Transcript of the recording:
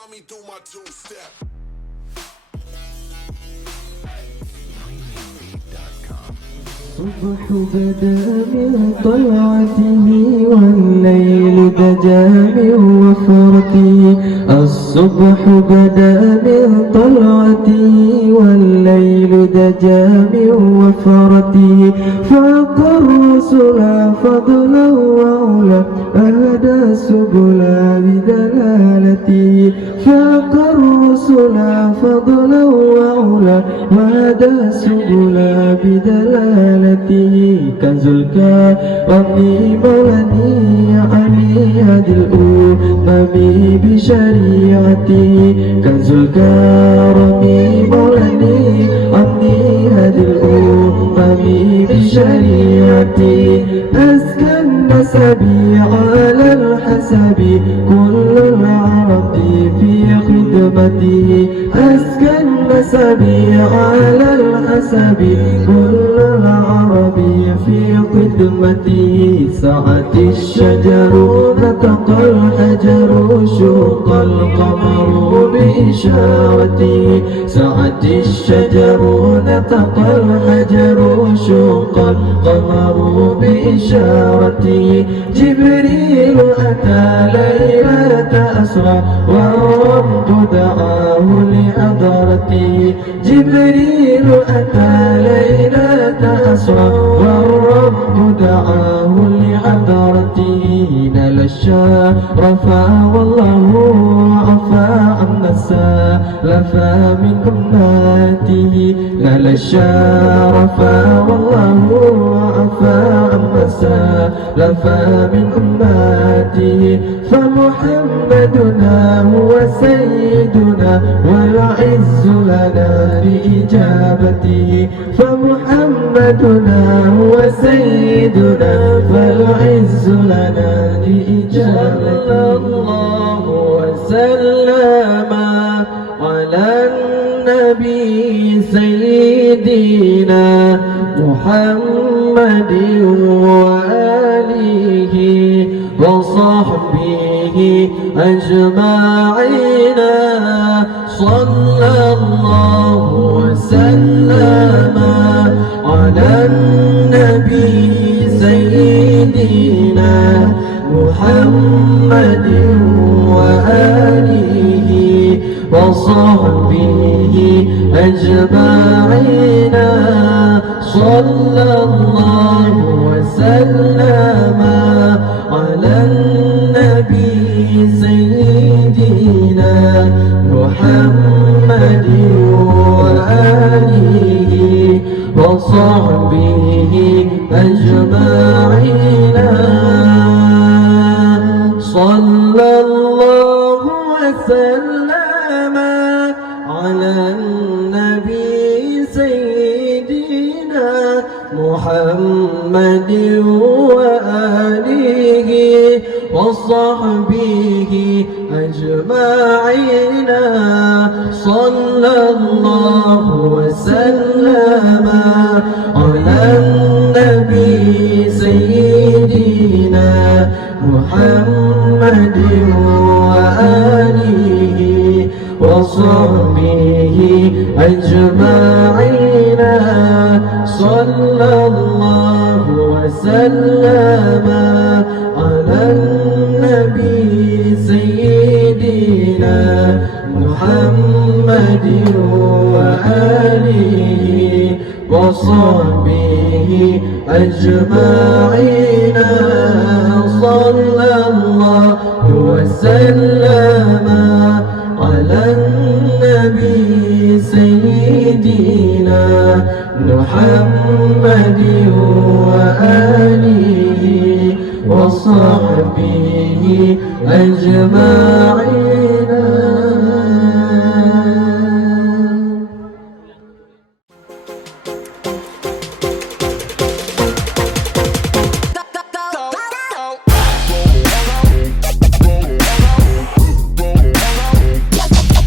Find me through my two-step. الصبح بدا من طلعته والليل دجى من وفرته. الصبح بدا من طلعته والليل دجى من وفرته. فاق الرسل فضلا وعلا أهدى سبلا بدلالته. فاق الرسل فضلا وعلا وهدى سبلا بدلالته. كنز الكرم مولاني علي هدي الأمم بشريعتي. كنز الكرم مولاني علي هدي الأمم بشريعتي. أزكى النسب على الحسب كل العرب في خدمته. أزكى النسب على الحسب كل العرب في خدمته. سعت الشجر نطق الحجر شق القمر بإشارته. سعت الشجر نطق الحجر شق القمر بإشارته. جبريل أتى ليلة أسرى والرب دعاه لحضرته. جبريل أتى ليلة أسرى والرب دعاه لحضرته. نال الشرف والله عفا عما سلف من أمته. نال الشرف والله عفا عما سلف من أمته. فمحمدنا هو سيدنا والعز لنا بإجابته. فمحمدنا هو سيدنا فالعز لنا بإجابته. الله وسلم على النبي سيدنا محمد وآله وصحبه أجمعين. صلى الله وسلم على النبي سيدنا محمد وآله وصحبه أجمعين. صلى الله وسلم على النبي سيدنا محمد وآله وصحبه أجمعين. صلى الله وسلم على النبي سيدنا محمد وآله وصحبه أجمعين. صلى الله وسلم على النبي سيدنا محمد وآله وصحبه أجمعين. صلى الله وسلم على النبي سيدنا محمد وآله وصحبه أجمعين. صلى الله وسلم على النبي سيدنا محمد وآله وصحبه أجمعين.